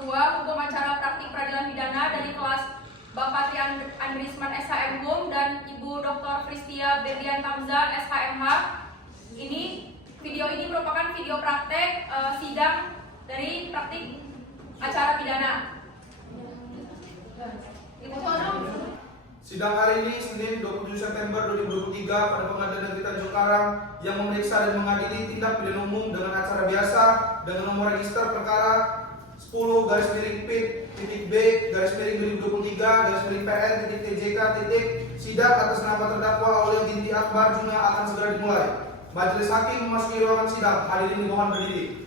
kedua, hukum acara praktik peradilan pidana dari kelas Bapak Tri Andrisman SHM Hum dan Ibu Dr. Fristia Berdian Tamza SHMH. Video ini merupakan video praktek sidang dari praktik acara pidana. Sidang hari ini Senin 27 September 2023 pada Pengadilan Negeri Tanjung Karang yang memeriksa dan mengadili tindak pidana umum dengan acara biasa dengan nomor register perkara 10-B-2023-2023-PN-TJK. Sidang atas nama terdakwa Aulia Binti Akbar Juna akan segera dimulai. Majelis hakim memasuki ruangan sidang. Hadirin dimohon berdiri.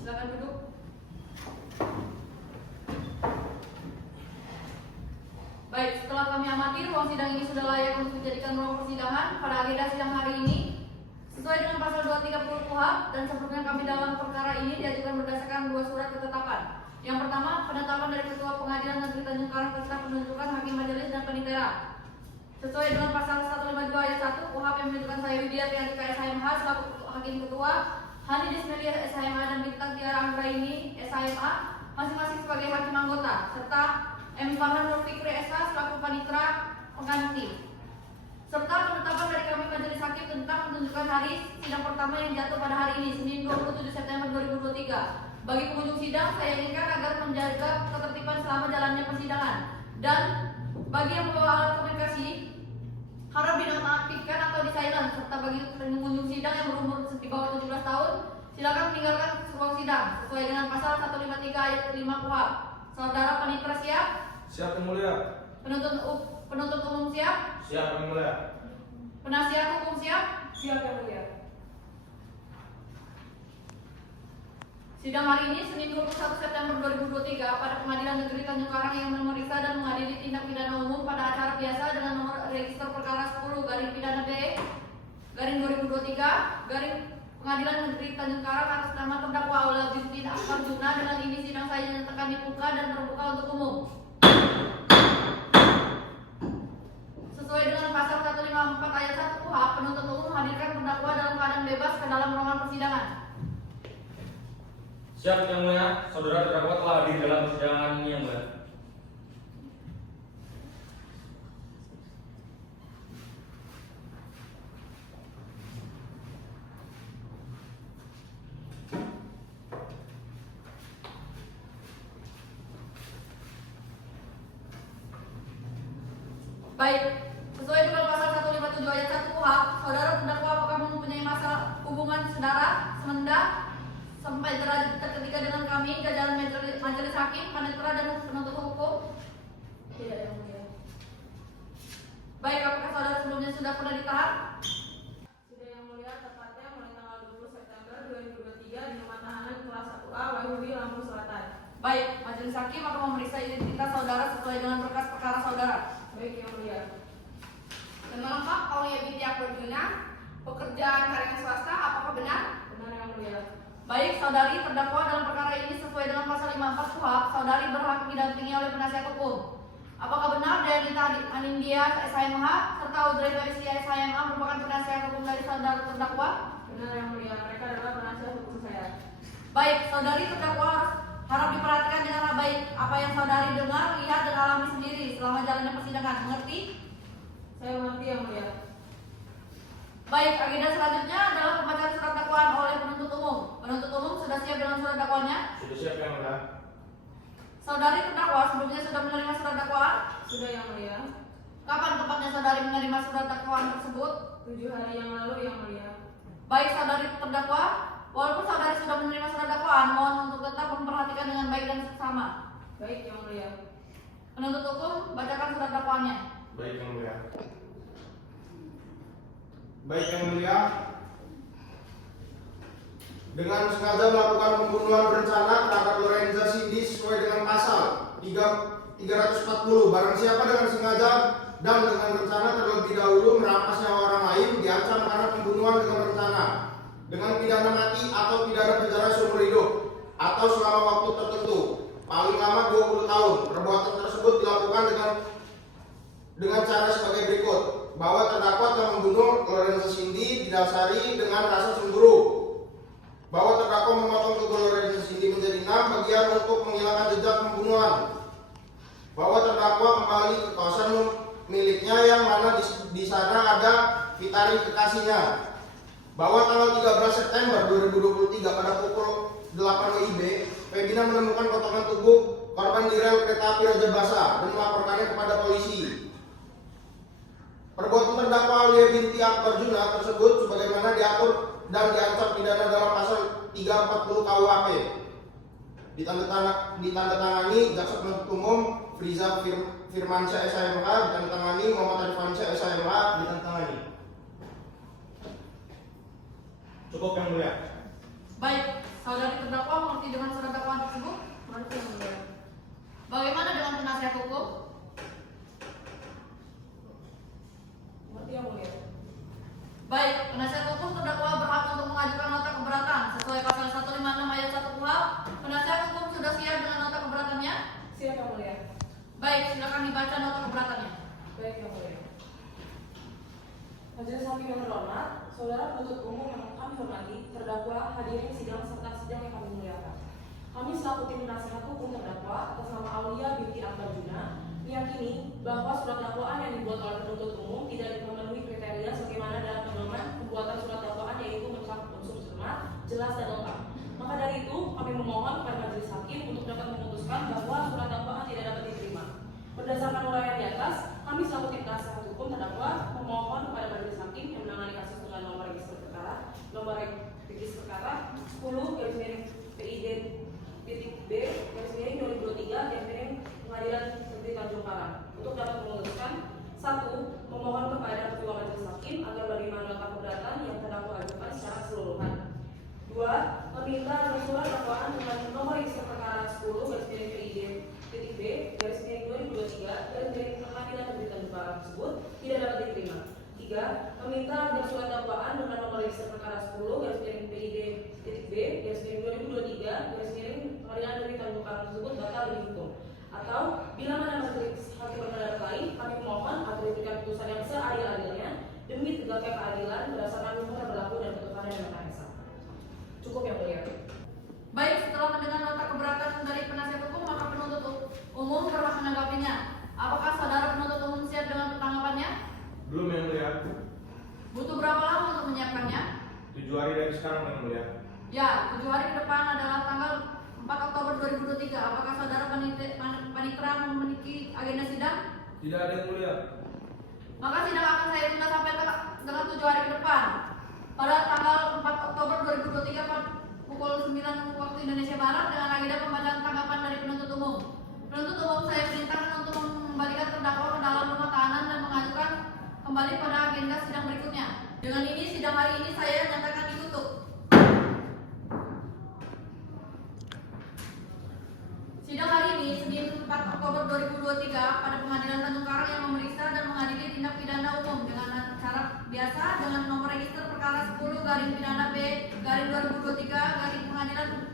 Silakan duduk. Baik, setelah kami amati ruang sidang ini sudah layak untuk dijadikan ruang persidangan pada agenda sidang hari ini sesuai dengan pasal 230 KUHP dan sebelumnya kami dalam perkara ini diajukan berdasarkan dua surat ketetapan. Yang pertama, penetapan dari Ketua Pengadilan Negeri Tanjung Karang tentang penunjukan hakim majelis dan penitera. Sesuai dengan pasal 152 ayat 1 KUHP yang menunjukkan saya Widya Tiantika SHMH selaku hakim ketua, Hani Desmelia SHMH dan Bintang Tiara Anggraini SHMH masing-masing sebagai hakim anggota, serta M. Farhan Nur Fikri SH selaku panitera pengganti. Serta penetapan dari kami majelis hakim tentang penunjukan hari sidang pertama yang jatuh pada hari ini, Senin 27 September 2023. Bagi pengunjung sidang, saya inginkan agar menjaga ketertiban selama jalannya persidangan. Dan bagi yang membawa alat komunikasi, harap dinonaktifkan atau di silent. Serta bagi pengunjung sidang yang berumur di bawah 17 tahun, silakan meninggalkan ruang sidang sesuai dengan pasal 153 ayat 5 KUHP. Saudara panitera siap? Siap yang mulia. Penuntut umum siap? Siap yang mulia. Penasihat hukum siap? Siap yang mulia. Sidang hari ini Senin 21 September 2023 pada Pengadilan Negeri Tanjung Karang yang memeriksa dan mengadili tindak pidana umum pada acara biasa dengan nomor register perkara 10-pidana-B-2023 Pengadilan Negeri Tanjung Karang atas nama terdakwa Aulia Binti Akbar Juna. Dengan ini sidang saya nyatakan dibuka dan terbuka untuk umum. Sesuai dengan pasal 154 ayat 1 KUHP, penuntut umum menghadirkan terdakwa dalam keadaan bebas ke dalam ruangan persidangan. Siap yang mulia, saudara terdakwa telah hadir dalam persidangan ini yang mulia. Baik, sesuai dengan pasal 157 ayat 1 KUHP, saudara terdakwa apakah mempunyai masalah hubungan saudara semenda sampai derajat ketiga dengan kami, jajaran majelis hakim, panitera dan penuntut hukum? Tidak, yang mulia. Baik, apakah saudara sebelumnya sudah pernah ditahan? Sudah, yang mulia, tepatnya mulai tanggal 20 September 2023 di rumah tahanan kelas 1A Wahyudi, Lampung Selatan. Baik, majelis hakim akan memeriksa identitas saudara sesuai dengan berkas perkara saudara. Baik, yang mulia. Nama lengkap Aulia Binti Akbar Juna, pekerjaan karyawan swasta, apakah benar? Benar, yang mulia. Baik, saudari terdakwa dalam perkara ini sesuai dengan pasal 54 KUHP, saudari berhak didampingi oleh penasihat hukum. Apakah benar Dianita Anindya SHMH serta Audrey Felicia SHMH merupakan penasihat hukum dari saudara terdakwa? Benar, yang mulia. Mereka adalah penasihat hukum saya. Baik, saudari terdakwa harap diperhatikan dengan baik apa yang saudari dengar, lihat dan alami sendiri selama jalannya persidangan. Mengerti? Saya mengerti, yang mulia. Baik, agenda selanjutnya adalah pembacaan surat dakwaan oleh penuntut umum. Penuntut umum sudah siap dengan surat dakwaannya? Sudah siap yang mulia. Saudari terdakwa sebelumnya sudah menerima surat dakwaan? Sudah, yang mulia. Kapan tepatnya saudari menerima surat dakwaan tersebut? 7 hari yang lalu, yang mulia. Baik, saudari terdakwa, walaupun saudari sudah menerima surat dakwaan, mohon untuk tetap memperhatikan dengan baik dan seksama. Baik, yang mulia. Penuntut hukum, bacakan surat dakwaannya. Baik yang mulia. Baik yang mulia. Dengan sengaja melakukan pembunuhan berencana terhadap Lorenza Cindy sesuai dengan pasal 340, barang siapa dengan sengaja dan dengan rencana terlebih dahulu merampas nyawa orang lain diancam karena pembunuhan dengan rencana. Dengan pidana mati atau pidana penjara seumur hidup atau selama waktu tertentu paling lama 20 tahun. Perbuatan tersebut dilakukan dengan cara sebagai berikut, bahwa terdakwa telah membunuh Lorenza Cindy didasari dengan rasa cemburu, bahwa terdakwa memotong tubuh Lorenza Cindy menjadi 6 bagian untuk menghilangkan jejak pembunuhan, bahwa terdakwa kembali ke kawasan miliknya yang mana di sana ada Vitari kekasihnya, bahwa tanggal 13 September 2023 pada pukul 8 WIB, Febina menemukan potongan tubuh korban di rel kereta api Raja Basa dan melaporkannya kepada polisi. Perbuatan terdakwa Aulia binti Akbar Juna tersebut sebagaimana diatur dan diancam pidana dalam pasal 340 KUHP. Ditandatangani Jaksa Penuntut Umum Friza Firmansyah SHMH, ditandatangani Muhammad Arifansyah SHMH, ditandatangani. Cukup yang mulia. Baik, saudari terdakwa mengerti dengan surat dakwaan tersebut? Mengerti yang mulia. Bagaimana dengan penasihat hukum? Mengerti yang mulia. Baik, penasihat hukum terdakwa berhak untuk mengajukan nota keberatan sesuai pasal 156 ayat 1 KUHP. Penasihat hukum sudah siap dengan nota keberatannya? Siap yang mulia. Baik, silakan dibaca nota keberatannya. Baik yang mulia. Majelis Hakim yang terhormat, saudara penuntut umum yang kami hormati, terdakwa, hadirin sidang serta sidang yang kami muliakan. Kami selaku tim penasihat hukum terdakwa atas nama Aulia binti Akbar Juna meyakini bahwa surat dakwaan yang dibuat oleh penuntut umum tidak memenuhi kriteria sebagaimana dalam pedoman pembuatan surat dakwaan, yaitu mencakup unsur cermat, jelas dan lengkap. Maka dari itu kami memohon kepada majelis hakim untuk dapat memutuskan bahwa surat dakwaan tidak dapat diterima. Berdasarkan uraian di atas, kami selaku tim penasihat hukum terdakwa memohon kepada majelis hakim yang menangani kasus dengan nomor register perkara 10/PID.B/2023 Pengadilan Negeri Tanjung Karang untuk dapat memutuskan: 1. Memohon kepada ketua majelis hakim agar menerima nota keberatan yang terdakwa ajukan secara keseluruhan. 2. Meminta agar surat dakwaan dengan nomor register perkara 10/PID.B/2023 Pengadilan Negeri Tanjung Karang tersebut tidak dapat diterima. 3. Meminta agar surat dakwaan dengan nomor register perkara 10/PID.B/2023 Pengadilan Negeri Tanjung Karang tersebut batal demi hukum. Atau bila mana majelis hakim berpendapat lain, kami mohon agar diberikan putusan yang seadil-adilnya demi tegaknya keadilan berdasarkan hukum yang berlaku dan ketuhanan yang Maha Esa. Cukup yang mulia. Baik, setelah mendengar nota keberatan dari penasihat hukum, maka penuntut umum berhak menanggapinya. Apakah saudara penuntut umum siap dengan tanggapannya? Belum yang mulia. Butuh berapa lama untuk menyiapkannya? 7 hari dari sekarang yang mulia. Ya, 7 hari ke depan adalah tanggal 4 Oktober 2023. Apakah saudara panitera memiliki agenda sidang? Tidak ada yang mulia. Maka sidang akan saya tunda sampai dengan 7 hari ke depan. Pada tanggal 4 Oktober 2023 pada pukul 9 waktu Indonesia Barat dengan agenda pembacaan tanggapan dari penuntut umum. Penuntut umum saya perintahkan untuk mengembalikan terdakwa ke dalam rumah tahanan dan mengajukan kembali pada agenda sidang berikutnya. Dengan ini sidang hari ini saya nyatakan ditutup. Sidang hari ini, Senin 4 Oktober 2023 pada Pengadilan Tanjung Karang yang memeriksa dan mengadili tindak pidana umum dengan cara biasa dengan nomor register perkara 10/B/2023 Pengadilan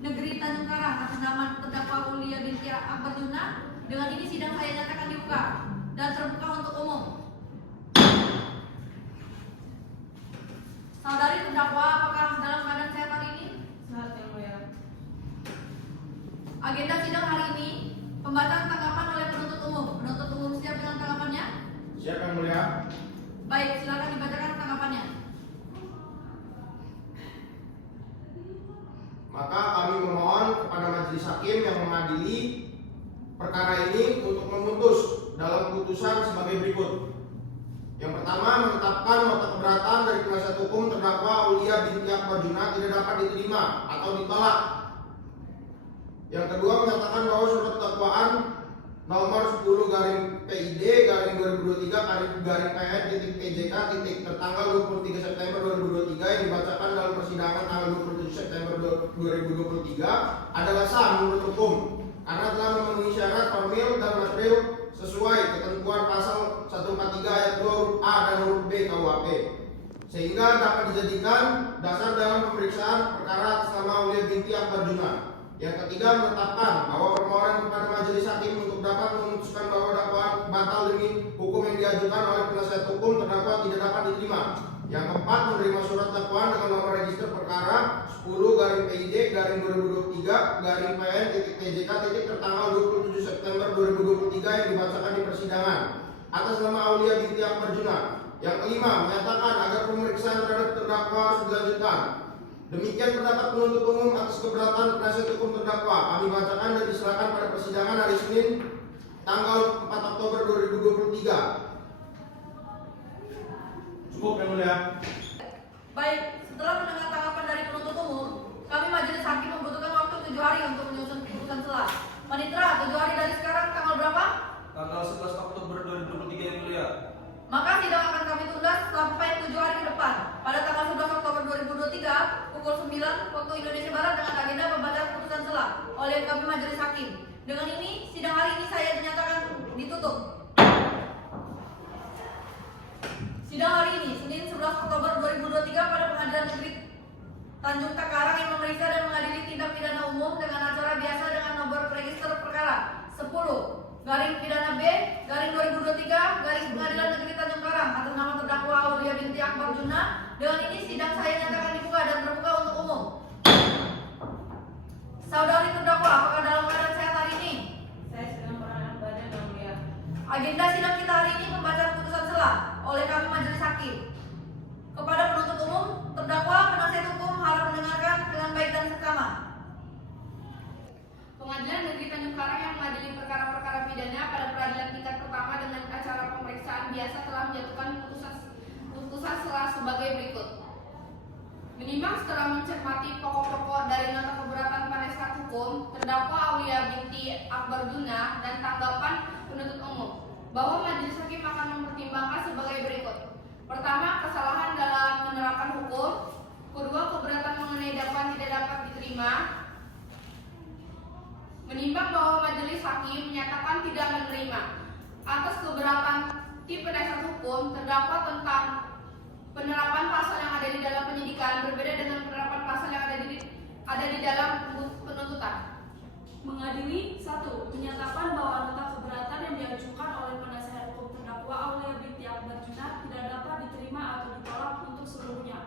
Negeri Tanjung Karang atas nama terdakwa Aulia binti Akbar Juna. Dengan ini sidang saya nyatakan dibuka dan terbuka untuk umum. Saudari terdakwa, apakah dalam keadaan sehat hari ini? Sehat yang mulia. Agenda sidang hari ini pembacaan tanggapan oleh penuntut umum. Penuntut umum siap dengan tanggapannya? Siap yang mulia. Baik, silakan dibacakan tanggapannya. Maka kami memohon kepada majelis hakim yang mengadili perkara ini untuk memutus dalam putusan sebagai berikut. Yang pertama, menetapkan nota keberatan dari penasihat hukum terdakwa Aulia binti Akbar Juna tidak dapat diterima atau ditolak. Yang kedua, menyatakan bahwa surat dakwaan nomor 10/PID/2023/PN/PJK tertanggal 23 September 2023 yang dibacakan dalam persidangan tanggal 27 September 2023 adalah sah menurut hukum karena telah memenuhi syarat formil dan material sesuai ketentuan pasal 143 ayat 2 huruf A dan huruf B KUHP. sehingga dapat dijadikan dasar dalam pemeriksaan perkara atas nama Aulia binti Akbar Juna. Yang ketiga, menetapkan bahwa permohonan kepada majelis hakim untuk dapat memutuskan bahwa dakwaan batal demi hukum yang diajukan oleh penasihat hukum terdakwa tidak dapat diterima. Yang keempat, menerima surat dakwaan dengan nomor register perkara 10-PID-2023-PN-TJK tertanggal 27 September 2023 yang dibacakan di persidangan atas nama Aulia binti Akbar Juna. Yang kelima, menyatakan agar pemeriksaan terhadap terdakwa harus dilanjutkan. Demikian pendapat penuntut umum atas keberatan penasihat hukum terdakwa. Kami bacakan dan diserahkan pada persidangan hari Senin tanggal 4 Oktober 2023. Cukup yang mulia. Baik, setelah mendengar tanggapan dari penuntut umum, kami majelis hakim membutuhkan waktu 7 hari untuk menyusun putusan selah. Panitra, 7 hari dari sekarang tanggal berapa? Tanggal 11 Oktober 2023 yang mulia. Maka sidang akan kami tunda sampai 7 hari ke depan pada tanggal 11 Oktober 2023 pukul 9 waktu Indonesia Barat dengan agenda pembacaan putusan selah oleh kami majelis hakim. Dengan ini, sidang hari ini saya dinyatakan ditutup. Sidang hari ini, Senin 11 Oktober 2023 pada Pengadilan Negeri Tanjung Takarang yang memeriksa dan mengadili tindak pidana umum dengan acara biasa dengan nomor register perkara 10-pidana B-2023 Pengadilan Negeri Tanjung Karang atas nama terdakwa Aulia binti Akbar Juna. Dengan ini sidang saya nyatakan dibuka dan terbuka untuk umum. Saudari terdakwa, apakah dalam keadaan sehat hari ini? Saya sedang berada badan yang mulia. Agenda sidang kita hari ini pembacaan putusan selah oleh kami majelis hakim. Kepada penuntut umum, terdakwa, penasihat hukum harap mendengarkan dengan baik dan seksama. Pengadilan Negeri Tanjung Karang yang mengadili perkara-perkara pidana pada peradilan tingkat pertama dengan acara pemeriksaan biasa telah menjatuhkan putusan selah sebagai berikut. Menimbang setelah mencermati pokok-pokok dari nota keberatan penasihat hukum, terdakwa Aulia binti Akbar Juna dan tanggapan penuntut umum, bahwa majelis hakim akan mempertimbangkan sebagai berikut. Pertama, kesalahan dalam menerapkan hukum. Kedua, keberatan mengenai dakwaan tidak dapat diterima. Menimbang bahwa majelis hakim menyatakan tidak menerima atas keberatan tim penasihat hukum terdakwa tentang penerapan pasal yang ada di dalam penyidikan berbeda dengan penerapan pasal yang ada di dalam penuntutan. Mengadili 1. Menyatakan bahwa nota keberatan yang diajukan oleh penasihat hukum terdakwa Aulia binti Akbar Juna tidak dapat diterima atau ditolak untuk seluruhnya.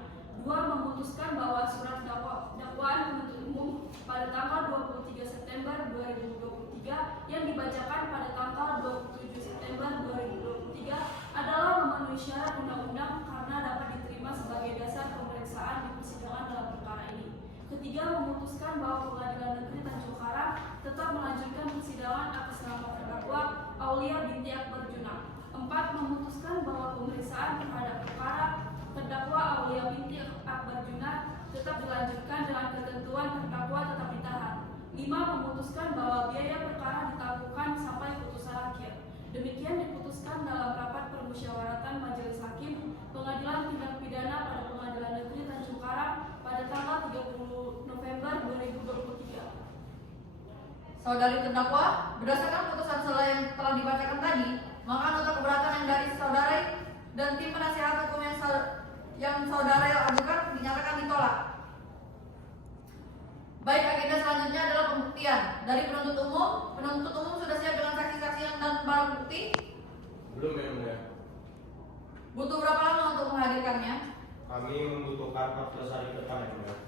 2. Memutuskan bahwa surat dakwaan penuntut umum pada tanggal 23 September 2023 yang dibacakan pada tanggal 27 September 2023 adalah memenuhi syarat undang-undang karena dapat diterima sebagai dasar pemeriksaan di persidangan dalam perkara ini. Ketiga, memutuskan bahwa Pengadilan Negeri Tanjung Karang tetap melanjutkan persidangan atas nama terdakwa Aulia binti Akbar Juna. 4. Memutuskan bahwa pemeriksaan terhadap perkara terdakwa Aulia binti Akbar Juna tetap dilanjutkan dengan ketentuan terdakwa tetap ditahan. 5. Memutuskan bahwa biaya perkara ditangguhkan sampai putusan akhir. Demikian diputuskan dalam rapat permusyawaratan Majelis Hakim Pengadilan Tindak Pidana pada Pengadilan Negeri Tanjung Karang pada tanggal 30 November 2023. Saudari terdakwa, berdasarkan putusan selah yang telah dibacakan tadi, maka nota keberatan yang dari saudari dan tim penasihat hukum yang saudari ajukan dinyatakan ditolak. Baik, agenda selanjutnya adalah pembuktian dari penuntut umum. Penuntut umum sudah siap dengan saksi-saksi dan barang bukti? Belum yang mulia. Butuh berapa lama untuk menghadirkannya? Kami membutuhkan 14 hari ke depan yang mulia.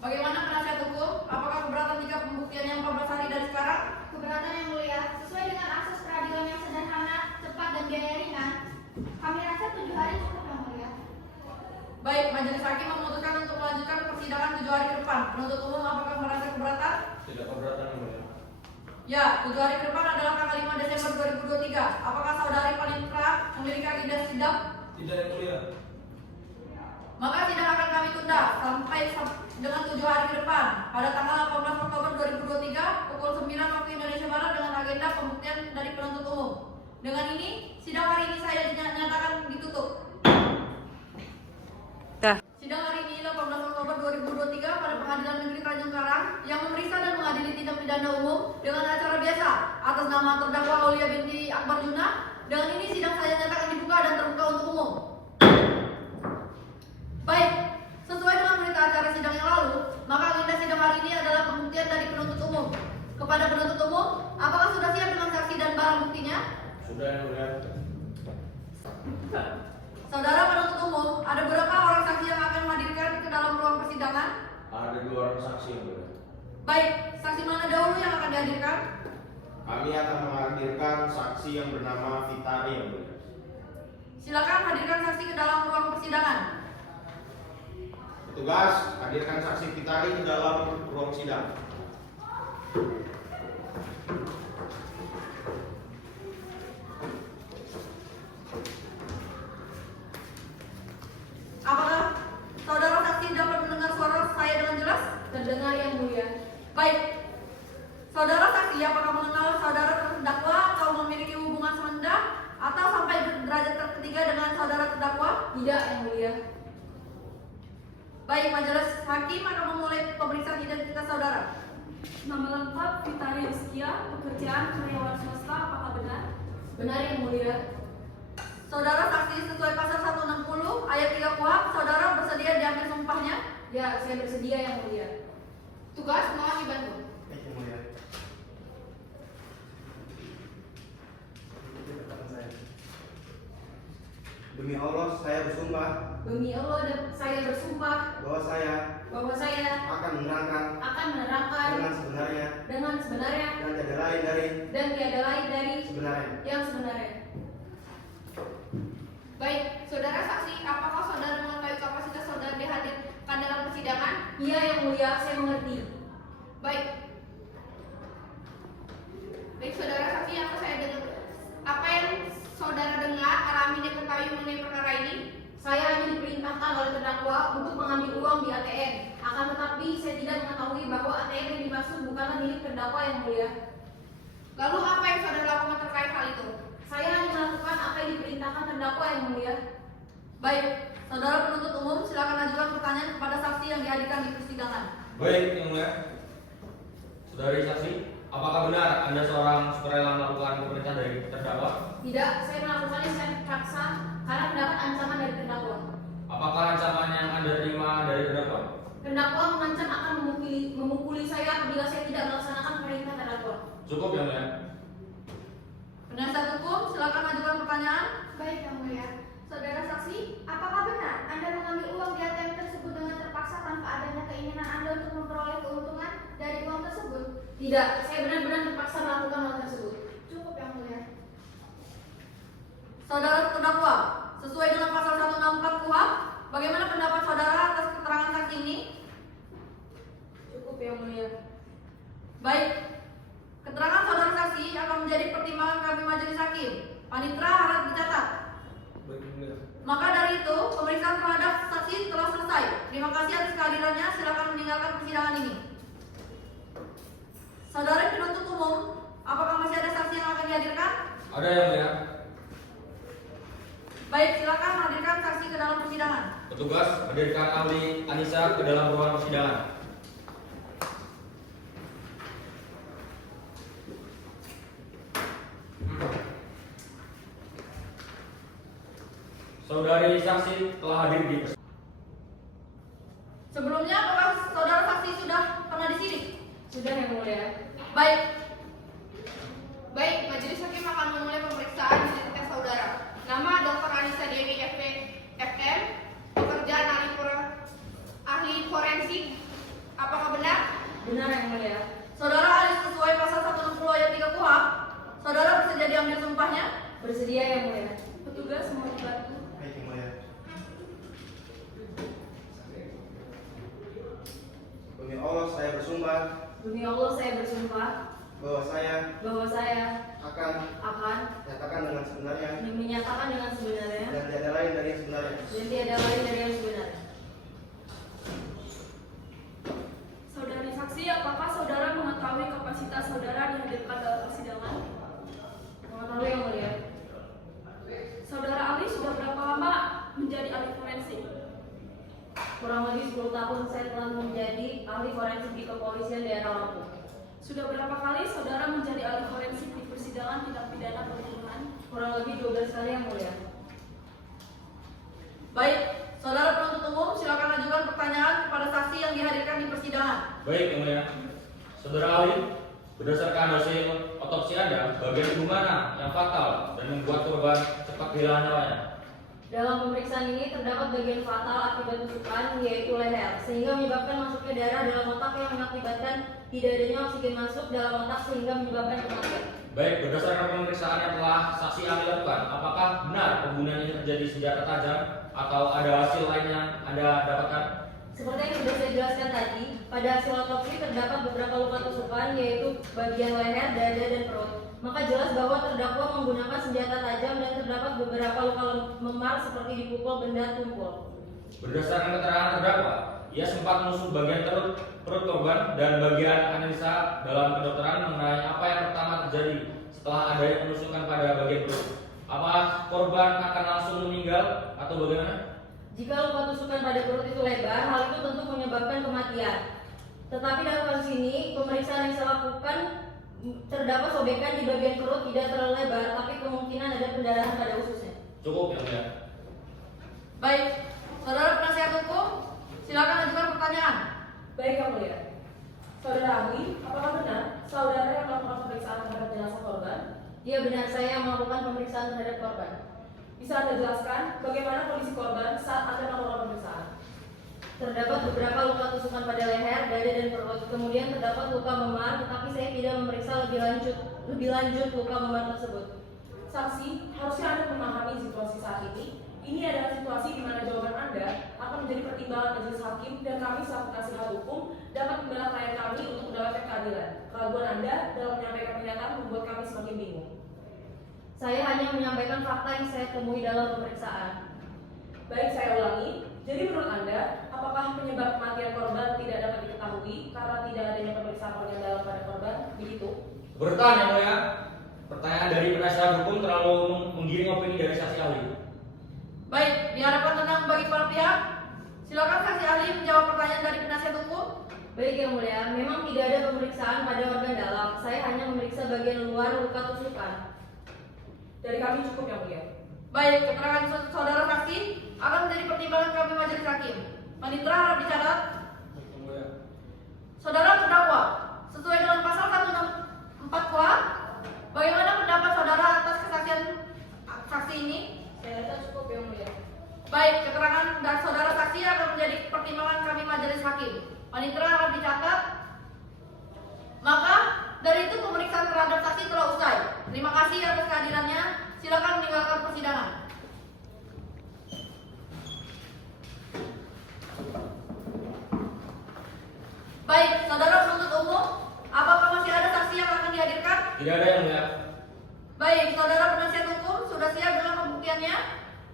Bagaimana penasihat hukum? Apakah keberatan jika pembuktiannya 14 hari dari sekarang? Keberatan yang mulia, sesuai dengan akses peradilan yang sederhana, cepat dan biaya ringan, kami rasa 7 hari cukup yang mulia. Baik, majelis hakim memutuskan untuk melanjutkan persidangan 7 hari ke depan. Penuntut umum apakah merasa keberatan? Tidak keberatan yang mulia. Ya, 7 hari ke depan adalah tanggal 5 Desember 2023. Apakah saudari Panitra memiliki agenda sidang? Tidak yang mulia. Maka sidang akan kami tunda sampai dengan 7 hari ke depan pada tanggal 18 Oktober 2023 pukul 9 waktu Indonesia Barat dengan agenda pembuktian dari penuntut umum. Dengan ini, sidang hari ini saya dinyatakan ditutup. Sidang hari ini 18 Oktober 2023 pada Pengadilan Negeri Tanjung Karang yang memeriksa dan mengadili tindak pidana umum dengan acara biasa atas nama terdakwa Aulia binti Akbar Juna. Dengan ini sidang saya nyatakan dibuka dan terbuka untuk umum. Sudah yang mulia. Saudara penuntut umum, ada berapa orang saksi yang akan menghadirkan ke dalam ruang persidangan? Ada 2 orang saksi yang mulia. Baik, saksi mana dahulu yang akan dihadirkan? Kami akan menghadirkan saksi yang bernama Fitari yang mulia. Silakan hadirkan saksi ke dalam ruang persidangan. Petugas, hadirkan saksi Fitari ke dalam ruang sidang. Apakah saudara saksi dapat mendengar suara saya dengan jelas? Terdengar yang mulia. Baik. Saudara saksi, apakah mengenal saudara terdakwa atau memiliki hubungan semenda atau sampai derajat ketiga dengan saudara terdakwa? Tidak yang mulia. Baik, majelis hakim akan memulai pemeriksaan identitas saudara. Nama lengkap Fitari Rizkia, pekerjaan karyawan swasta, apakah benar? Benar yang mulia. Saudara saksi, sesuai pasal 160 ayat 3 KUHP, saudara bersedia diambil sumpahnya? Ya, saya bersedia yang mulia. Tugas mohon dibantu. Baik, yang mulia. Demi Allah, saya bersumpah Demi Allah dan saya bersumpah bahwa saya bahwa saya akan menerangkan akan menerangkan dengan sebenarnya dengan sebenarnya dan tiada lain dari dan tiada lain dari sebenarnya. yang sebenarnya. Baik, saudara saksi, apakah saudara mengetahui kapasitas saudara dihadirkan dalam persidangan? Iya yang mulia, saya mengerti. Baik. Baik, saudara saksi, apa yang saudara dengar, alami dan ketahui mengenai perkara ini? Saya hanya diperintahkan oleh terdakwa untuk mengambil uang di ATM. Akan tetapi saya tidak mengetahui bahwa ATM yang dimaksud bukanlah milik terdakwa yang mulia. Lalu apa yang saudara lakukan terkait hal itu? Saya hanya melakukan apa yang diperintahkan terdakwa yang mulia. Baik, saudara penuntut umum silakan ajukan pertanyaan kepada saksi yang dihadirkan di persidangan. Baik, yang mulia. Saudari saksi, apakah benar Anda seorang sukarela melakukan perintah dari terdakwa? Tidak, saya melakukannya secara terpaksa karena mendapat ancaman dari terdakwa. Apakah ancaman yang Anda terima dari terdakwa? Terdakwa mengancam akan memukuli saya apabila saya tidak melaksanakan perintah terdakwa. Cukup, yang mulia. Penasihat hukum silakan ajukan pertanyaan. Baik yang mulia. Saudara saksi, apakah benar Anda mengambil uang di ATM tersebut dengan terpaksa tanpa adanya keinginan Anda untuk memperoleh keuntungan dari uang tersebut? Tidak, saya benar-benar terpaksa melakukan hal tersebut. Cukup yang mulia. Saudara terdakwa, sesuai dengan pasal 164 KUHP, bagaimana pendapat saudara atas keterangan saksi ini? Cukup yang mulia. Baik, keterangan saudara saksi akan menjadi pertimbangan kami majelis hakim. Panitra harap dicatat. Baik, yang mulia. Maka dari itu, pemeriksaan terhadap saksi telah selesai. Terima kasih atas kehadirannya. Silakan meninggalkan persidangan ini. Saudara penuntut umum, apakah masih ada saksi yang akan dihadirkan? Ada, yang mulia. Baik, silakan hadirkan saksi ke dalam persidangan. Petugas, hadirkan ahli Anissa ke dalam ruangan persidangan. Saudari saksi telah hadir di persidangan. Sebelumnya, apakah saudara saksi sudah pernah di sini? Sudah yang mulia. Baik, Baik, majelis hakim akan memulai pemeriksaan identitas saudara. Nama Dr. Anissa Dewi FM, pekerjaan ahli forensik. Apakah benar? Benar yang mulia. saudara ahli sesuai pasal 160 ayat 3 KUHP, saudara bersedia diambil sumpahnya? Bersedia yang mulia. Petugas mohon dibantu. Baik, yang mulia. Demi Allah, saya bersumpah Demi Allah saya bersumpah bahwa saya bahwa saya akan akan nyatakan dengan sebenarnya menyatakan dengan sebenarnya dan tiada lain dari yang sebenarnya. dan tiada lain dari yang sebenarnya. Saudari saksi, apakah saudara mengetahui kapasitas saudara dihadirkan dalam persidangan? Mengetahui yang mulia. Saudara ahli sudah berapa lama menjadi ahli forensik? Kurang lebih 10 tahun saya telah menjadi ahli forensik di kepolisian daerah Lampung. Sudah berapa kali saudara menjadi ahli forensik di persidangan tindak pidana pembunuhan? Kurang lebih 12 kali yang mulia. Baik, saudara penuntut umum silakan ajukan pertanyaan kepada saksi yang dihadirkan di persidangan. Baik, yang mulia. Saudara ahli, berdasarkan hasil otopsi Anda, bagian tubuh mana yang fatal dan membuat korban cepat kehilangan nyawanya? Dalam pemeriksaan ini terdapat bagian fatal akibat tusukan, yaitu leher, sehingga menyebabkan masuknya darah dalam otak yang mengakibatkan tidak adanya oksigen masuk dalam otak sehingga menyebabkan kematian. Baik, berdasarkan pemeriksaan yang telah saksi ahli lakukan, apakah benar pembunuhan ini terjadi senjata tajam atau ada hasil lain yang Anda dapatkan? Seperti yang sudah saya jelaskan tadi, pada hasil otopsi terdapat beberapa luka tusukan, yaitu bagian leher, dada, dan perut. Maka jelas bahwa terdakwa menggunakan senjata tajam dan terdapat beberapa luka memar seperti dipukul benda tumpul. Berdasarkan keterangan terdakwa, ia sempat menusuk bagian perut korban dan bagian analisa dalam kedokteran mengenai apa yang pertama terjadi setelah adanya penusukan pada bagian perut. Apakah korban akan langsung meninggal atau bagaimana? Jika luka tusukan pada perut itu lebar, hal itu tentu menyebabkan kematian. Tetapi dalam kasus ini, pemeriksaan yang saya lakukan terdapat sobekan di bagian perut tidak terlalu lebar, tapi kemungkinan ada pendarahan pada ususnya. Cukup ya, Mulia. Baik, saudara penasihat hukum, silakan ajukan pertanyaan. Baik, Yang Mulia. Saudara ahli, apakah benar saudara yang melakukan pemeriksaan terhadap jenazah korban? Iya benar, saya yang melakukan pemeriksaan terhadap korban. Bisa Anda jelaskan bagaimana kondisi korban saat Anda melakukan pemeriksaan? Terdapat beberapa luka tusukan pada leher, dada, dan perut. Kemudian terdapat luka memar, tetapi saya tidak memeriksa lebih lanjut luka memar tersebut. Saksi, harusnya Anda memahami situasi saat ini. Ini adalah situasi di mana jawaban Anda akan menjadi pertimbangan majelis hakim dan kami selaku nasihat hukum dapat membela klien kami untuk mendapatkan keadilan. Keraguan Anda dalam menyampaikan pernyataan membuat kami semakin bingung. Saya hanya menyampaikan fakta yang saya temui dalam pemeriksaan. Baik, saya ulangi. Jadi menurut Anda, apakah penyebab kematian korban tidak dapat diketahui karena tidak adanya pemeriksaan organ dalam pada korban? Begitu? Bertanya, Mulia. Pertanyaan dari penasihat hukum terlalu menggiring opini dari saksi ahli. Baik, diharapkan tenang bagi para pihak. Silakan saksi ahli menjawab pertanyaan dari penasihat hukum. Baik Yang Mulia, memang tidak ada pemeriksaan pada organ dalam. Saya hanya memeriksa bagian luar luka tusukan. Dari kami cukup, Yang Mulia. Baik, keterangan saudara saksi akan menjadi pertimbangan kami majelis hakim. Panitera harap dicatat. Saudara terdakwa, sesuai dengan pasal 164 KUHP, bagaimana pendapat saudara atas kesaksian saksi ini? Saya rasa cukup, Yang Mulia. Baik, keterangan dari saudara saksi akan menjadi pertimbangan kami majelis hakim. Panitera harap dicatat. Maka dari itu pemeriksaan terhadap saksi telah usai. Terima kasih atas kehadirannya. Silakan meninggalkan persidangan. Baik, saudara penuntut umum, apakah masih ada saksi yang akan dihadirkan? Tidak ada, Yang Mulia. Baik, saudara penasihat hukum sudah siap dengan pembuktiannya?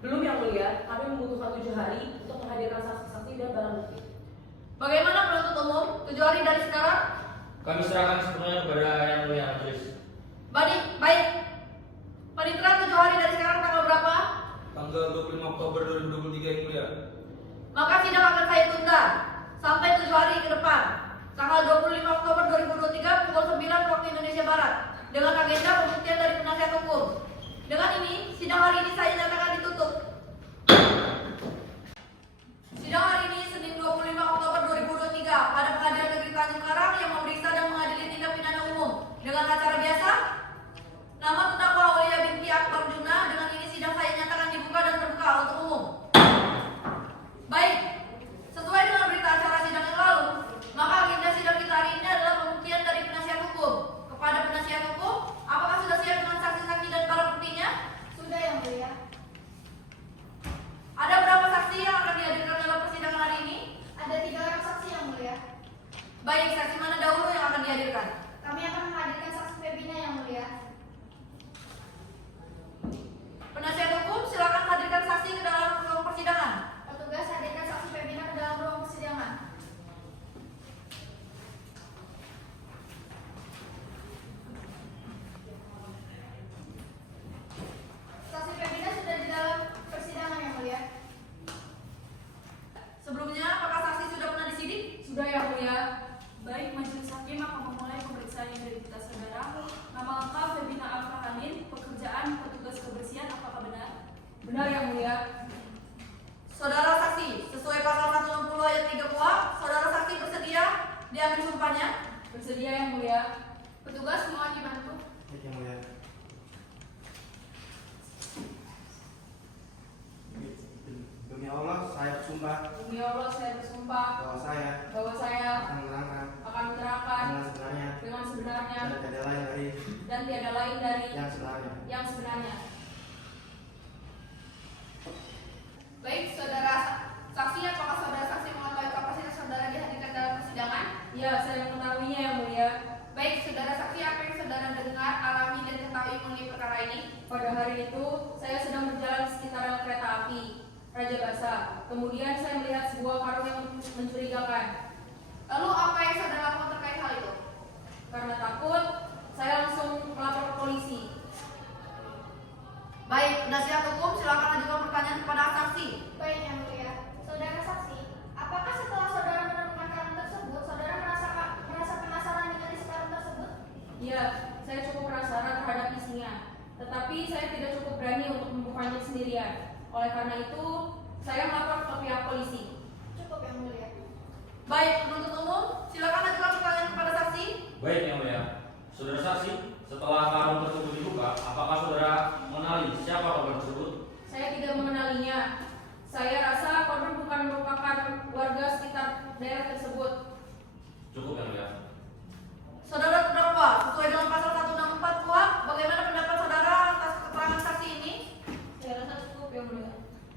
Belum, Yang Mulia. Kami membutuhkan 7 hari untuk menghadirkan saksi-saksi dan barang bukti. Bagaimana penuntut umum? 7 hari dari sekarang? Kami serahkan sepenuhnya kepada Yang Mulia Majelis. Baik. Panitera 7 hari dari sekarang tanggal berapa? Tanggal 25 Oktober 2023 Yang Mulia. Maka sidang akan saya tunda sampai 7 hari ke depan. Tanggal 25 Oktober 2023 pukul 9 waktu Indonesia Barat dengan agenda pembuktian dari penasihat hukum. Dengan ini, sidang hari ini saya nyatakan ditutup. Sidang hari ini Senin 25 Oktober 2023 pada Pengadilan Negeri Tanjung Karang yang memeriksa dan mengadili tindak pidana umum dengan acara biasa. Nama terdakwa Aulia binti Akbar Juna. Dengan ini sidang saya nyatakan dibuka dan terbuka untuk umum. Baik, sesuai dengan berita acara sidang yang lalu, maka agenda sidang kita hari ini adalah pembuktian dari penasihat hukum. Kepada penasihat hukum, apakah sudah siap dengan saksi-saksi dan barang buktinya? Sudah, Yang Mulia. Ada berapa saksi yang akan dihadirkan dalam persidangan hari ini? Ada 3 orang saksi, Yang Mulia. Baik, saksi mana dahulu yang akan dihadirkan? Kami akan menghadirkan saksi Febina, Yang Mulia. Penasihat hukum, silakan hadirkan saksi ke dalam ruang persidangan. Petugas hadirkan saksi Febina ke dalam ruang persidangan. Saksi Febina sudah di dalam persidangan, Yang Mulia. Sebelumnya, apakah saksi sudah pernah disidik? Sudah, Yang Mulia. Baik, majelis hakim akan memulai pemeriksaan identitas saudara. Nama lengkap Febina Afrahanin, pekerjaan petugas kebersihan, apakah benar? Benar, Yang Mulia. Saudara saksi, sesuai pasal 160 ayat 3 KUHP, saudara saksi bersedia diambil sumpahnya? Bersedia, Yang Mulia. Petugas mohon dibantu. bersumpah Demi Allah saya bersumpah bahwa saya bahwa saya akan menerangkan akan menerangkan dengan sebenarnya dengan sebenarnya dan tiada lain dari yang sebenarnya. Baik, saudara saksi, apakah saudara saksi mengetahui kapasitas saudara dihadirkan dalam persidangan? Ya, saya mengetahuinya yang mulia. Baik, saudara saksi, apa yang saudara dengar, alami, dan ketahui mengenai perkara ini? Pada hari itu, saya sedang berjalan di sekitaran kereta api Raja Basa. Kemudian saya melihat sebuah karung yang mencurigakan. Lalu apa yang saudara lakukan terkait hal itu? Karena takut, saya langsung melapor ke polisi. Baik, penasihat hukum silakan ajukan pertanyaan kepada saksi. Baik yang mulia, saudara saksi, apakah setelah saudara menemukan karung tersebut, saudara merasa penasaran dengan isi karung tersebut? Ya, saya cukup penasaran terhadap isinya. Tetapi saya tidak cukup berani untuk membukanya sendirian. Oleh karena itu, saya melapor ke pihak polisi. Cukup yang mulia. Baik, penuntut umum silakan ajukan pertanyaan kepada saksi. Baik yang mulia. Saudara saksi, setelah karung tersebut dibuka, apakah saudara mengenali siapa korban tersebut? Saya tidak mengenalinya. Saya rasa korban bukan merupakan warga sekitar daerah tersebut. Cukup yang mulia. Saudara terdakwa, sesuai dengan pasal 164 KUHP, bagaimana pendapat saudara atas keterangan saksi ini? Saya rasa cukup yang mulia.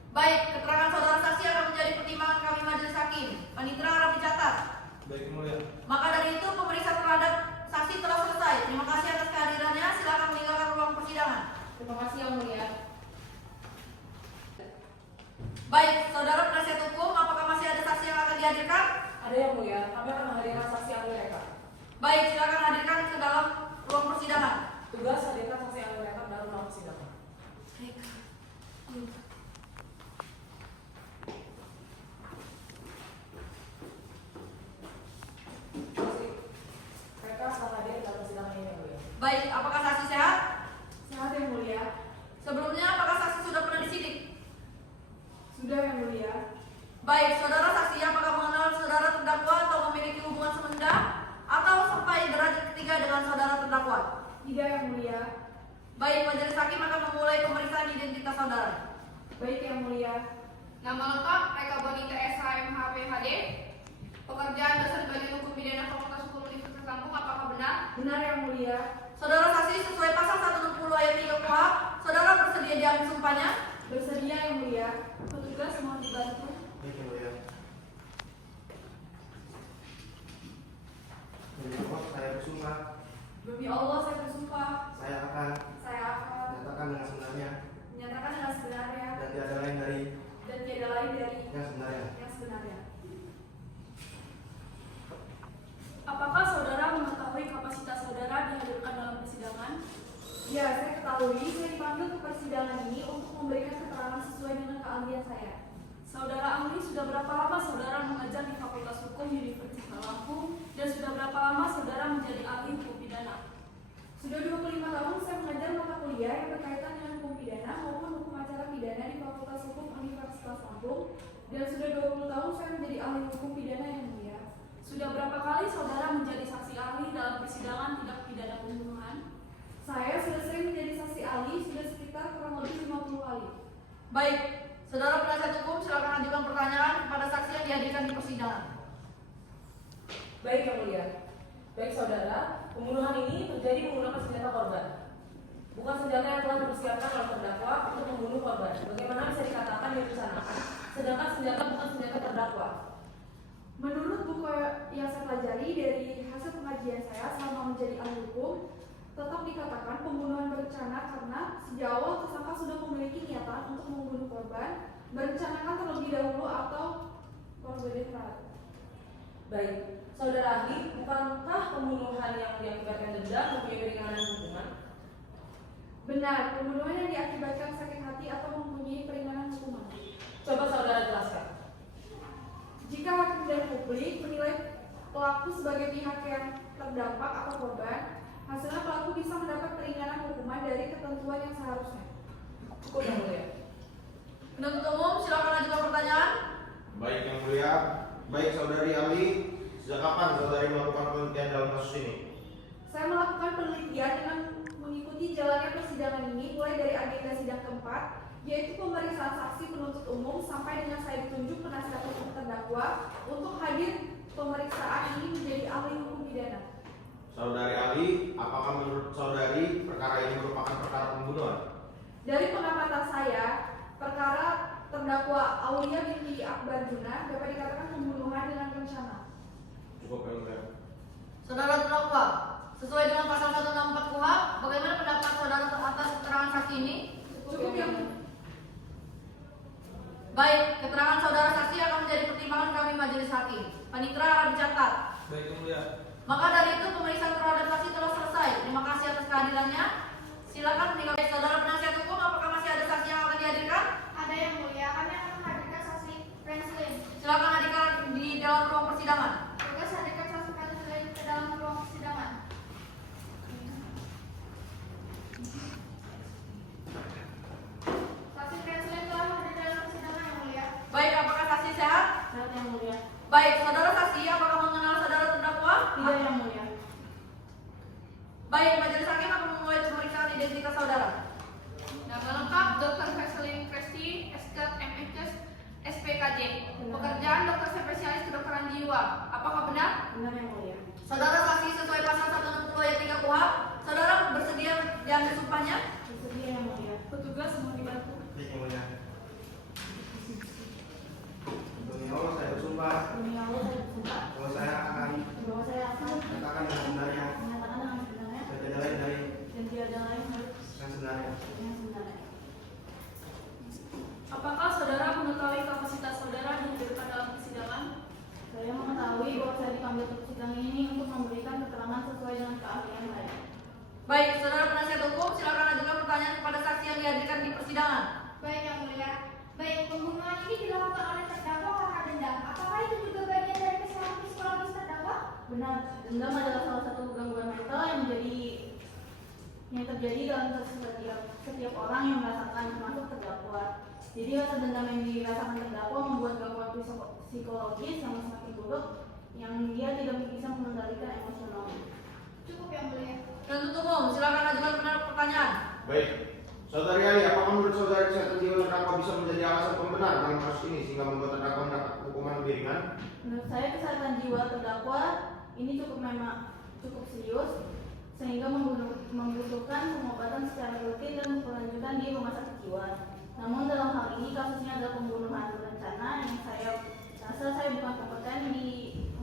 Baik, keterangan saudara saksi akan menjadi pertimbangan kami majelis hakim. Panitera harap dicatat. Baik yang mulia. Maka dari itu pemeriksaan terhadap saksi telah selesai. Terima kasih atas kehadirannya. Silakan meninggalkan ruang persidangan. Terima kasih yang mulia. Baik, saudara penasihat hukum, apakah masih ada saksi yang akan dihadirkan? Ada yang mulia, kami akan menghadirkan saksi ahli mereka. Baik, silakan hadirkan ke dalam ruang persidangan. Tugas hadirkan saksi ahli mereka dalam ruang persidangan. Saksi, mereka sedang hadir dalam persidangan ini yang mulia. Baik, apakah saksi sehat? Sehat yang mulia. Sebelumnya, apakah saksi sudah pernah disidik? Sudah yang mulia. Baik, saudara saksi apakah mengenal saudara terdakwa atau memiliki hubungan semenda atau sampai derajat ketiga dengan saudara terdakwa? Tidak yang mulia. Baik, majelis hakim akan memulai pemeriksaan identitas saudara. Baik yang mulia. Nama lengkap, Eka Bonita SH MH PhD. Pekerjaan dasar di bagian hukum pidana Fakultas Hukum Universitas Lampung, apakah benar? Benar yang mulia. Saudara saksi sesuai pasal 160 ayat 3 KUHP, saudara bersedia diambil sumpahnya? Bersedia yang mulia. Petugas mohon dibantu. Baik yang mulia. Demi Allah, saya bersumpah Demi Allah saya bersumpah. saya akan Saya akan menyatakan dengan sebenarnya menyatakan dengan sebenarnya dan tiada lain dari dan tiada lain dari yang sebenarnya. yang sebenarnya. Apakah saudara mengetahui kapasitas saudara dihadirkan dalam persidangan? Ya, saya ketahui saya dipanggil ke persidangan ini untuk memberikan keterangan sesuai dengan keahlian saya. Saudara ahli, sudah berapa lama saudara mengajar di Fakultas Hukum Universitas Lampung dan sudah berapa lama saudara menjadi ahli hukum pidana? Sudah 25 tahun saya mengajar mata kuliah yang berkaitan dengan hukum pidana maupun hukum acara pidana di Fakultas Hukum Universitas Lampung dan sudah 20 tahun saya menjadi ahli hukum pidana yang mulia. Sudah berapa kali saudara menjadi saksi ahli dalam persidangan tindak pidana pembunuhan? Saya sudah sering menjadi saksi ahli sudah sekitar kurang lebih 50 kali. Baik, saudara penasihat hukum silakan ajukan pertanyaan kepada saksi yang dihadirkan di persidangan. Baik yang mulia. Baik saudara, pembunuhan ini terjadi menggunakan senjata korban. Bukan senjata yang telah dipersiapkan oleh terdakwa untuk membunuh korban. Bagaimana bisa dikatakan direncanakan, sedangkan senjata bukan senjata terdakwa? Menurut buku yang saya pelajari dari hasil pengajian saya selama menjadi ahli hukum, tetap dikatakan pembunuhan berencana karena sejak awal tersangka sudah memiliki niatan untuk membunuh korban, merencanakan terlebih dahulu atau korban. Baik, saudara ahli, bukankah pembunuhan yang diakibatkan dendam mempunyai keringanan hukuman? Benar, pembunuhan yang diakibatkan sakit hati atau mempunyai keringanan hukuman. Coba saudara jelaskan. Jika hakim dan publik menilai pelaku sebagai pihak yang terdampak atau korban, hasilnya pelaku bisa mendapat keringanan hukuman dari ketentuan yang seharusnya. Cukup yang mulia. Penuntut umum silakan ajukan pertanyaan. Baik yang mulia. Baik saudari ahli, sejak kapan saudari melakukan penelitian dalam kasus ini? Saya melakukan penelitian dengan mengikuti jalannya persidangan ini mulai dari agenda sidang keempat, yaitu pemeriksaan saksi penuntut umum sampai dengan saya ditunjuk penasihat terdakwa untuk hadir pemeriksaan ini menjadi ahli hukum pidana. Saudari ahli, apakah menurut saudari perkara ini merupakan perkara pembunuhan? Dari pengamatan saya, perkara terdakwa Aulia binti Akbar Juna dapat dikatakan pembunuhan dengan rencana. Cukup yang mulia. Saudara terdakwa, sesuai dengan pasal 164 KUHP, bagaimana pendapat saudara atas keterangan saksi ini? Cukup yang Baik, keterangan saudara saksi akan menjadi pertimbangan kami majelis hakim. Panitera akan dicatat. Baik yang mulia. Maka dari itu pemeriksaan terhadap saksi telah selesai. Terima kasih atas kehadirannya. Silakan meninggalkan saudara penasihat hukum. Apakah masih ada saksi yang akan dihadirkan? Ada yang mulia, kami akan menghadirkan saksi Franklin. Silakan hadirkan di dalam ruang persidangan. Tugas hadirkan saksi Franklin ke dalam ruang persidangan. Saksi Franklin telah hadir dalam persidangan yang mulia. Baik, apakah saksi sehat? Saat yang mulia. Baik, saudara saksi, apakah mengenal saudara terdakwa? Tidak yang mulia. Baik, majelis hakim akan memulai pemeriksaan identitas saudara. Nama lengkap Dr. Veselin Presti, Esket MHS, SPKJ. Pekerjaan dokter spesialis kedokteran jiwa. Apakah benar? Benar yang mulia. Saudara saksi sesuai pasal 160 ayat 3 KUHP, saudara bersedia diambil sumpahnya? Bersedia yang mulia. Petugas mohon dibantu. Baik yang mulia. Demi Allah saya bersumpah Demi Allah saya bersumpah bahwa saya akan bahwa saya akan menyatakan dengan sebenarnya menyatakan dengan sebenarnya dan tiada lain dari dan tiada lain harus yang sebenarnya. yang sebenarnya. Apakah saudara mengetahui kapasitas saudara dihadirkan dalam persidangan? Saya mengetahui bahwa saya dipanggil untuk sidang ini untuk memberikan keterangan sesuai dengan keahlian saya. Baik, saudara penasihat hukum, silakan ajukan pertanyaan kepada saksi yang dihadirkan di persidangan. Baik yang mulia. Baik, pembunuhan ini dilakukan oleh terdakwa karena dendam. Apakah itu juga bagian dari kesalahan psikologis terdakwa? Benar, dendam adalah salah satu gangguan mental yang terjadi dalam setiap orang yang merasakan, termasuk terdakwa. Jadi rasa dendam yang dirasakan terdakwa membuat gangguan psikologis yang semakin buruk, yang dia tidak bisa mengendalikan emosionalnya. Cukup yang mulia. Penuntut umum, silakan ajukan pertanyaan. Baik. Saudari ahli, apakah menurut saudari kesehatan jiwa terdakwa bisa menjadi alasan pembenar dalam kasus ini sehingga membuat terdakwa mendapat hukuman lebih ringan? Menurut saya kesehatan jiwa terdakwa ini cukup serius sehingga membutuhkan pengobatan secara rutin dan berkelanjutan di rumah sakit jiwa. Namun dalam hal ini kasusnya adalah pembunuhan berencana yang saya rasa saya bukan kompeten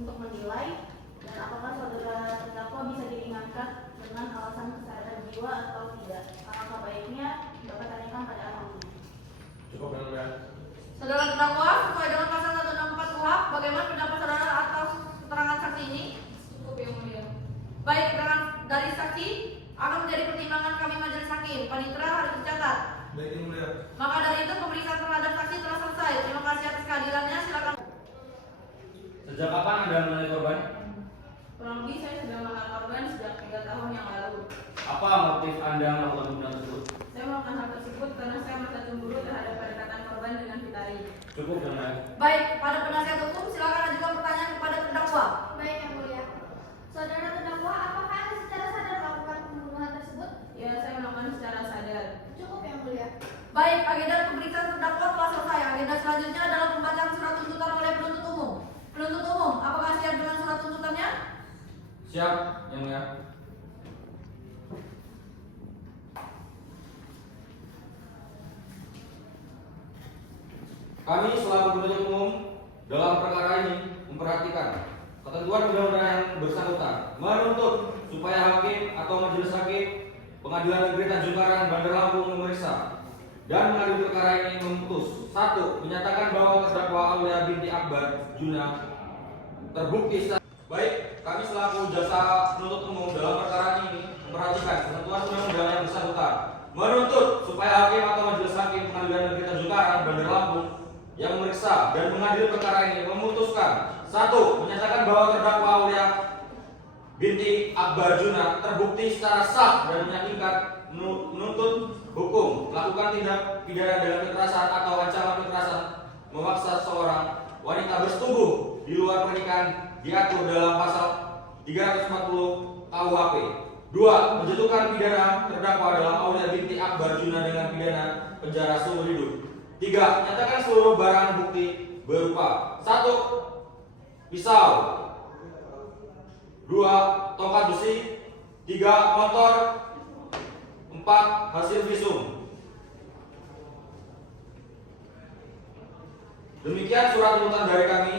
untuk menilai dan apakah saudara terdakwa bisa diringankan dengan alasan kesehatan jiwa atau tidak. Alangkah baiknya dapat tanyakan pada ahli. Cukup yang mulia. Saudara terdakwa, sesuai dengan pasal 164 KUHP, bagaimana pendapat saudara atas keterangan saksi ini? cukup yang mulia. Baik, keterangan dari saksi akan menjadi pertimbangan kami majelis hakim. Panitera harus dicatat. Baik yang mulia. Maka dari itu pemeriksaan terhadap saksi telah selesai. Terima kasih atas kehadirannya. Silakan. Sejak kapan Anda mengenai korban? Kurang lebih saya sudah mengenal korban sejak 3 tahun yang lalu. Apa motif Anda melakukan pembunuhan tersebut? Saya melakukan hal tersebut karena saya merasa cemburu terhadap kedekatan korban dengan Fitari. Cukup yang mulia. Baik, pada penasihat hukum silakan ajukan pertanyaan kepada terdakwa. Baik yang mulia. Saudara terdakwa, apakah Anda secara sadar melakukan pembunuhan tersebut? Ya, saya melakukan secara sadar. Cukup yang mulia. Baik, agenda pemeriksaan terdakwa telah selesai. Agenda selanjutnya adalah pembacaan surat tuntutan oleh penuntut umum. Penuntut umum, apakah siap dengan surat tuntutannya? Siap, yang mulia. Kami selaku penuntut umum dalam perkara ini memperhatikan ketentuan undang-undang yang bersangkutan, menuntut supaya hakim atau majelis hakim Pengadilan Negeri Tanjung Karang, Bandar Lampung memeriksa dan mengadili perkara ini memutus 1. Menyatakan bahwa terdakwa Aulia binti Akbar Juna terbukti. Baik, kami selaku jasa penuntut umum dalam perkara ini memperhatikan ketentuan undang-undang yang bersangkutan, menuntut supaya hakim atau majelis hakim Pengadilan Negeri Tanjung Karang, Bandar Lampung yang memeriksa dan mengadili perkara ini memutuskan 1. Menyatakan bahwa terdakwa Aulia binti Akbar Juna terbukti secara sah dan meyakinkan menuntut hukum melakukan tindak pidana dengan kekerasan atau ancaman kekerasan memaksa seorang wanita bersetubuh di luar pernikahan diatur dalam pasal 340 KUHP. 2. Menjatuhkan pidana terdakwa dalam Aulia binti Akbar Juna dengan pidana penjara seumur hidup. 3. Menyatakan seluruh barang bukti berupa 1. Pisau, 2. Tongkat besi, 3. Motor, 4. Hasil visum. Demikian surat tuntutan dari kami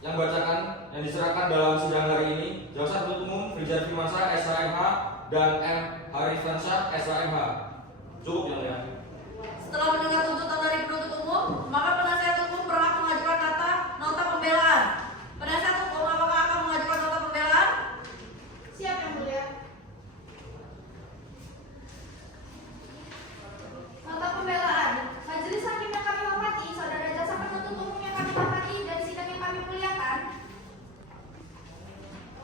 yang yang diserahkan dalam sidang hari ini. Jaksa penuntut umum Firjan Firmansyah SHMH dan M. Harifansyah SHMH. Cukup yang mulia. Setelah mendengar tuntutan dari penuntut umum, maka penasihat hukum berhak mengajukan nota pembelaan. Penasihat hukum, apakah akan mengajukan nota pembelaan? Siap yang mulia. Nota pembelaan. Majelis hakim yang kami hormati, saudara jaksa penuntut umum yang kami hormati dan sidang yang kami muliakan.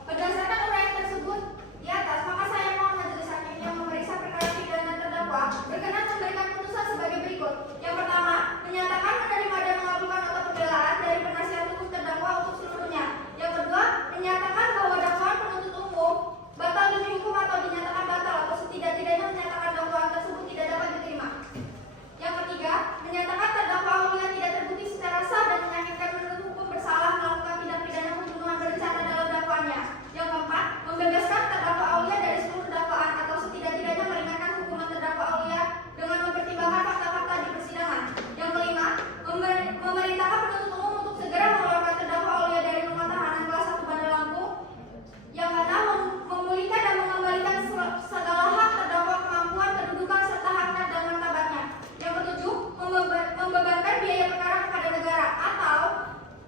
Berdasarkan uraian tersebut di atas, maka saya mohon majelis hakim yang memeriksa perkara pidana terdakwa berkenan memberikan putusan sebagai berikut. Yang pertama, menyatakan menerima dan mengabulkan nota pembelaan dari penasihat hukum terdakwa untuk seluruhnya. Yang kedua, menyatakan bahwa dakwaan penuntut umum batal demi hukum atau dinyatakan batal atau setidak-tidaknya menyatakan dakwaan tersebut tidak dapat diterima. Yang ketiga, menyatakan terdakwa Aulia tidak terbukti secara sah dan menyakinkan menurut hukum bersalah melakukan tindak pidana pembunuhan berencana dalam dakwaannya. Yang keempat, membebaskan terdakwa Aulia dari seluruh dakwaan atau setidak-tidaknya meringankan hukuman terdakwa Aulia dengan mempertimbangkan fakta-fakta di persidangan. Yang kelima, memerintahkan penuntut umum untuk segera mengeluarkan terdakwa Aulia dari rumah tahanan kelas 1 Bandar Lampung. Yang keenam, memulihkan dan mengembalikan segala hak terdakwa, kemampuan, kedudukan serta harkat dan martabatnya. Yang ketujuh, membebankan biaya perkara kepada negara, atau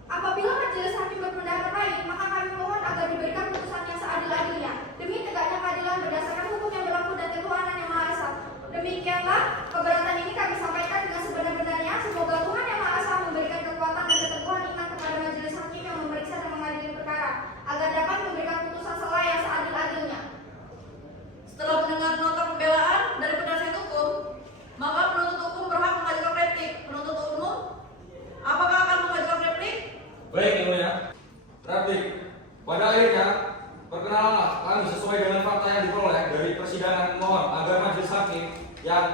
apabila majelis hakim berpendapat lain, maka kami mohon agar diberikan putusan yang seadil-adilnya demi tegaknya keadilan berdasarkan hukum yang berlaku dan ketuhanan yang Maha Esa. Demikianlah keberatan ini kami sampaikan dengan sebenar-benarnya. Semoga Tuhan yang Maha Esa memberikan kekuatan dan keteguhan iman kepada majelis hakim yang memeriksa dan mengadili perkara agar dapat memberikan putusan selah yang seadil-adilnya. Setelah mendengar nota pembelaan dari penasihat hukum, maka penuntut hukum berhak mengajukan replik. Penuntut umum, apakah akan mengajukan replik? Baik yang mulia. Replik. Pada akhirnya, perkenalanlah kami sesuai dengan fakta yang diperoleh dari persidangan mohon agar majelis hakim yang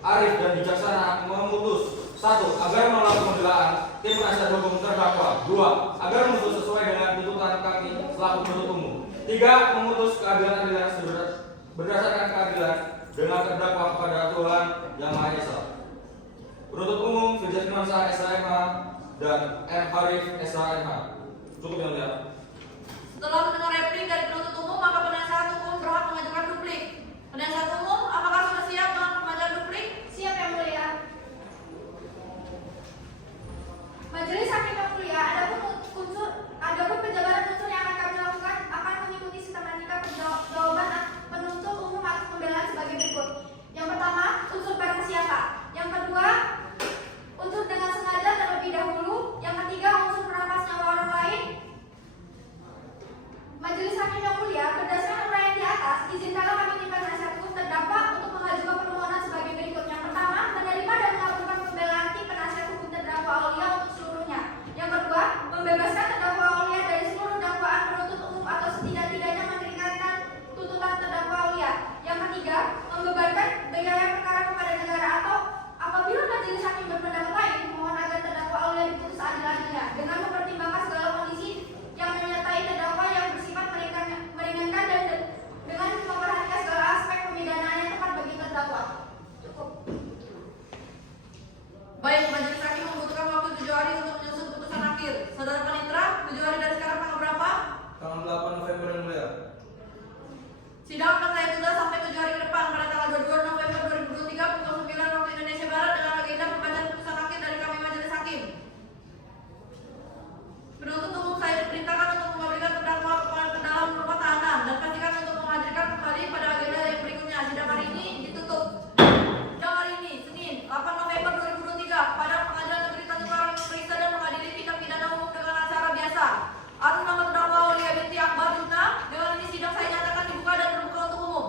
arif dan bijaksana memutus 1. Agar menolak pembelaan tim penasihat hukum terdakwa. 2. Agar memutus sesuai dengan tuntutan kami selaku penuntut umum. 3. Memutus keadilan berdasarkan keadilan dengan terdakwa kepada Tuhan yang Maha Esa. Penuntut umum Firjan Firmansyah SHMH dan M. Harif SHMH. Cukup yang mulia. Setelah mendengar replik dari penuntut umum, maka penasihat hukum berhak mengajukan duplik. Penasihat umum, apakah sudah siap dengan pengajuan duplik? Siap yang mulia. Majelis hakim yang mulia, adapun penjabaran unsur yang akan kami lakukan akan mengikuti sistematika jawaban penuntut umum atas pembelaan sebagai berikut. Yang pertama, unsur barang siapa. Yang kedua, unsur dengan sengaja terlebih dahulu. Yang ketiga, unsur merampas nyawa orang lain. Majelis hakim yang mulia, berdasarkan uraian di atas, izinkanlah kami tim penasihat hukum terdakwa untuk mengajukan permohonan sebagai berikut. Yang pertama, menerima dan mengabulkan pembelaan tim penasihat hukum terdakwa Aulia untuk seluruhnya. Yang kedua, membebaskan terdakwa Aulia dari seluruh dakwaan penuntut umum atau setidak-tidaknya meringankan tuntutan terdakwa Aulia. Yang ketiga, membebankan biaya perkara kepada negara, atau apabila majelis hakim berpendapat lain, mohon agar terdakwa Aulia diputus seadil-adilnya dengan mempertimbangkan segala kondisi yang menyertai terdakwa yang bersifat meringankan dan dengan memperhatikan segala aspek pemidanaan yang tepat bagi terdakwa. Cukup. Baik, majelis hakim membutuhkan waktu 7 hari untuk menyusun putusan akhir. Saudara Panitra, 7 hari dari sekarang tanggal berapa? Tanggal 8 November yang mulia. Sidang akan saya tunda sampai 7 hari ke depan pada tanggal 22 November 2023 pukul 9 waktu Indonesia Barat dengan agenda pembacaan putusan akhir dari kami majelis hakim. Penuntut umum saya diperintahkan untuk mengembalikan terdakwa ke dalam rumah tahanan dan pastikan untuk menghadirkan kembali pada agenda yang berikutnya. Sidang hari ini ditutup. Sidang hari ini, Senin, 8 November 2023, pada Pengadilan Negeri Tanjung Karang memeriksa dan mengadili tindak pidana umum dengan acara biasa. Atas nama terdakwa Aulia binti Akbar Juna, dengan ini sidang saya nyatakan dibuka dan terbuka untuk umum.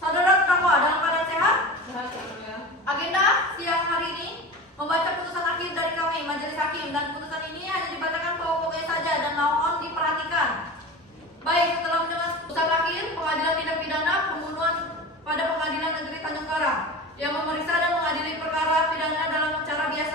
Saudara terdakwa dalam keadaan sehat? Sehat yang mulia. Agenda siang hari ini membaca putusan akhir dari kami majelis hakim, dan putusan ini hanya dibacakan pokoknya saja dan mohon diperhatikan. Baik, setelah mendengar putusan akhir Pengadilan Tindak Pidana Pembunuhan pada Pengadilan Negeri Tanjung Karang yang memeriksa dan mengadili perkara pidana dalam acara biasa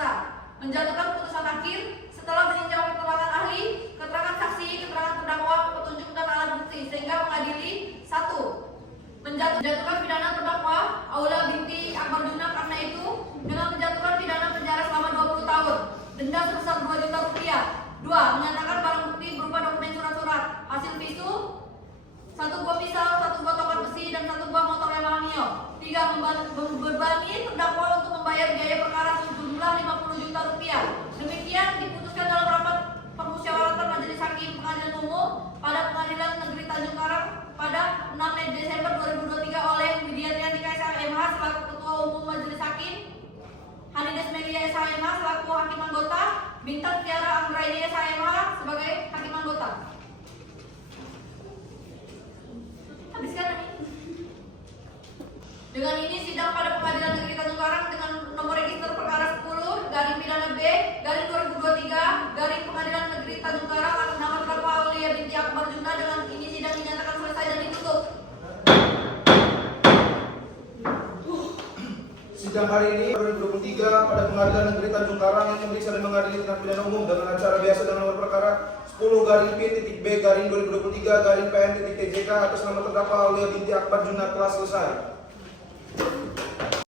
2. Menyatakan barang bukti berupa dokumen surat-surat, hasil visu, 1 buah pisau, 1 buah tongkat besi, dan 1 buah motor Yamaha Mio. 3. Membebani terdakwa untuk membayar biaya perkara sejumlah 50 juta rupiah. Demikian diputuskan dalam rapat permusyawaratan Majelis Hakim Pengadilan Umum pada Pengadilan Negeri Tanjung Karang pada 6 Desember 2023 oleh Widiatriani KSHMH selaku Ketua Umum Majelis Hakim, Hanides Melia SHMH selaku Hakim Anggota, Bintang Tiara Anggraini SHMH sebagai Hakim Anggota. Habiskan ini. Dengan ini sidang pada Pengadilan Negeri Tanjung Karang dengan nomor register perkara 10 garing pidana B garing 2023 garing Pengadilan Negeri Tanjung Karang atas nama terdakwa Aulia binti Akbar Juna, dengan ini sidang dinyatakan selesai dan ditutup. Sidang hari ini 2023 pada Pengadilan Negeri Tanjung Karang yang memeriksa dan mengadili tindak pidana umum dengan acara biasa dengan nomor perkara 10 garing P.B garing 2023 garing PN.TJK atas nama terdakwa Aulia binti Akbar Juna telah selesai.